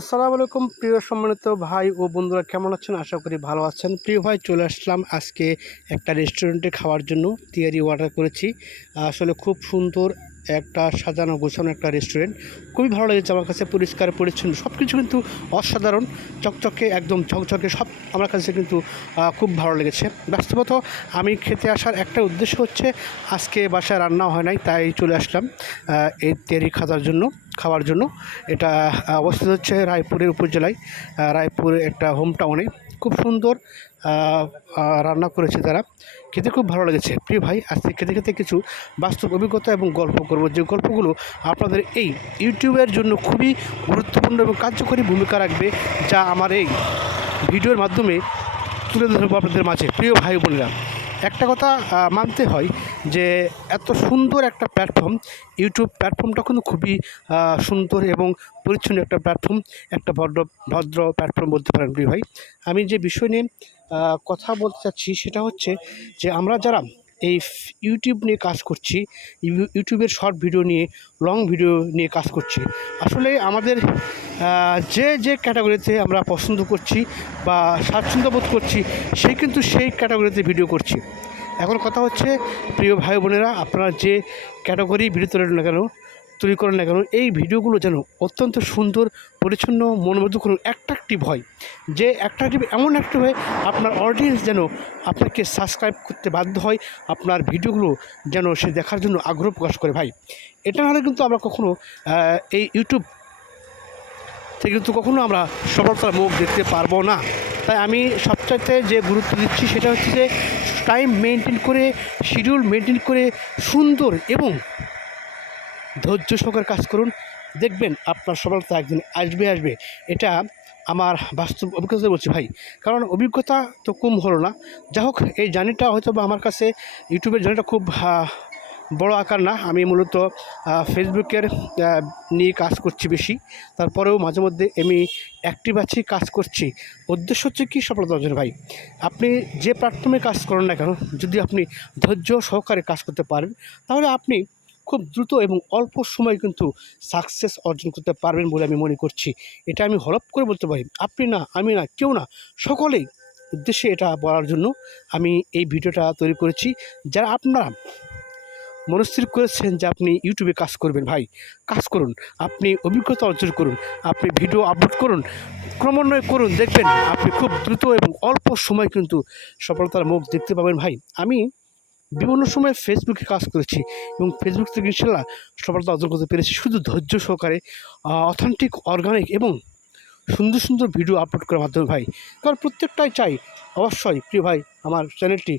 আসসালামু আলাইকুম প্রিয় সম্মানিত ভাই ও বন্ধুরা, কেমন আছেন? আশা করি ভালো আছেন। প্রিয় ভাই, চলে আসলাম আজকে একটা রেস্টুরেন্টে খাওয়ার জন্য। তিহারি অর্ডার করেছি। আসলে খুব সুন্দর একটা সাজানো গোছানো একটা রেস্টুরেন্ট। খুবই ভালো লেগেছে আমার কাছে। পরিষ্কার পরিচ্ছন্ন সব কিছু কিন্তু অসাধারণ, চকচকে একদম ঝকঝকে সব আমার কাছে কিন্তু খুব ভালো লেগেছে। বাস্তবত আমি খেতে আসার একটা উদ্দেশ্য হচ্ছে, আজকে বাসায় রান্না হয় নাই, তাই চলে আসলাম এই তিহারি খাওয়ার জন্য। এটা অবস্থিত হচ্ছে রায়পুরের উপজেলায়, রায়পুরে একটা হোম টাউনে। খুব সুন্দর রান্না করেছে তারা। খেতে খুব ভালো লেগেছে। প্রিয় ভাই, আজকে খেতে খেতে কিছু বাস্তব অভিজ্ঞতা এবং গল্প করব, যে গল্পগুলো আপনাদের এই ইউটিউবের জন্য খুবই গুরুত্বপূর্ণ এবং কার্যকরী ভূমিকা রাখবে, যা আমার এই ভিডিওর মাধ্যমে তুলে ধরবো আপনাদের মাঝে। প্রিয় ভাই বোনেরা, একটা কথা মানতে হয় যে এত সুন্দর একটা প্ল্যাটফর্ম, ইউটিউব প্ল্যাটফর্মটা কিন্তু খুবই সুন্দর এবং পরিচ্ছন্ন একটা প্ল্যাটফর্ম, একটা ভদ্র প্ল্যাটফর্ম বলতে পারেন। প্রিয় ভাই, আমি যে বিষয় নিয়ে কথা বলতে চাচ্ছি সেটা হচ্ছে যে আমরা যারা এই ইউটিউব নিয়ে কাজ করছি, ইউটিউবের শর্ট ভিডিও নিয়ে, লং ভিডিও নিয়ে কাজ করছি, আসলে আমাদের যে ক্যাটাগরিতে আমরা পছন্দ করছি বা স্বাচ্ছন্দ্য বোধ করছি, সেই ক্যাটাগরিতে ভিডিও করছি। এখন কথা হচ্ছে, প্রিয় ভাই বোনেরা, আপনারা যে ক্যাটাগরি ভিডিও তৈরি করেন না কেন, এই ভিডিওগুলো যেন অত্যন্ত সুন্দর, পরিচ্ছন্ন, মনোমুগ্ধকর, অ্যাট্রাকটিভ হয়। যে এমন অ্যাক্টিভ হয়, আপনার অডিয়েন্স যেন আপনাকে সাবস্ক্রাইব করতে বাধ্য হয়, আপনার ভিডিওগুলো যেন সে দেখার জন্য আগ্রহ প্রকাশ করে। ভাই, এটা নাহলে কিন্তু আমরা কখনো এই ইউটিউব থেকে কিন্তু কখনো আমরা সফলতার মুখ দেখতে পারবো না। তাই আমি সবচাইতে যে গুরুত্ব দিচ্ছি সেটা হচ্ছে যে টাইম মেনটেন করে, শিডিউল মেনটেন করে সুন্দর এবং ধৈর্য সহকারে কাজ করুন। দেখবেন আপনার সফলতা একদিন আসবে। এটা আমার বাস্তব অভিজ্ঞতা বলছি ভাই। কারণ অভিজ্ঞতা তো কম হলো না। যা হোক, এই জার্নিটা হয়তো বা আমার কাছে, ইউটিউবের জার্নিটা খুব বড় আকার না। আমি মূলত ফেসবুকের নিয়ে কাজ করছি বেশি। তারপরেও মাঝে মধ্যে আমি অ্যাক্টিভ আছি, কাজ করছি। উদ্দেশ্য হচ্ছে কি, সফলতা অর্জন। ভাই, আপনি যে প্ল্যাটফর্মে কাজ করেন না কেন, যদি আপনি ধৈর্য সহকারে কাজ করতে পারেন, তাহলে আপনি খুব দ্রুত এবং অল্প সময়ে কিন্তু সাকসেস অর্জন করতে পারবেন বলে আমি মনে করছি। এটা আমি হলপ করে বলতে পারি। আপনি না, আমি না, কেউ না, সকলেই উদ্দেশ্যে এটা বলার জন্য আমি এই ভিডিওটা তৈরি করেছি। যারা আপনারা মনস্থির করেছেন যে আপনি ইউটিউবে কাজ করবেন, ভাই, কাজ করুন। আপনি অভিজ্ঞতা অর্জন করুন, আপনি ভিডিও আপলোড করুন, ক্রমান্বয়ে করুন। দেখবেন আপনি খুব দ্রুত এবং অল্প সময় কিন্তু সফলতার মুখ দেখতে পাবেন। ভাই, আমি বিভিন্ন সময় ফেসবুকে কাজ করেছি এবং ফেসবুক থেকে ইনশাল্লাহ সফলতা অর্জন করতে পেরেছি, শুধু ধৈর্য সহকারে, অথেন্টিক, অর্গানিক এবং সুন্দর সুন্দর ভিডিও আপলোড করার মাধ্যমে। ভাই, কারণ প্রত্যেকটাই চাই অবশ্যই। প্রিয় ভাই, আমার চ্যানেলটি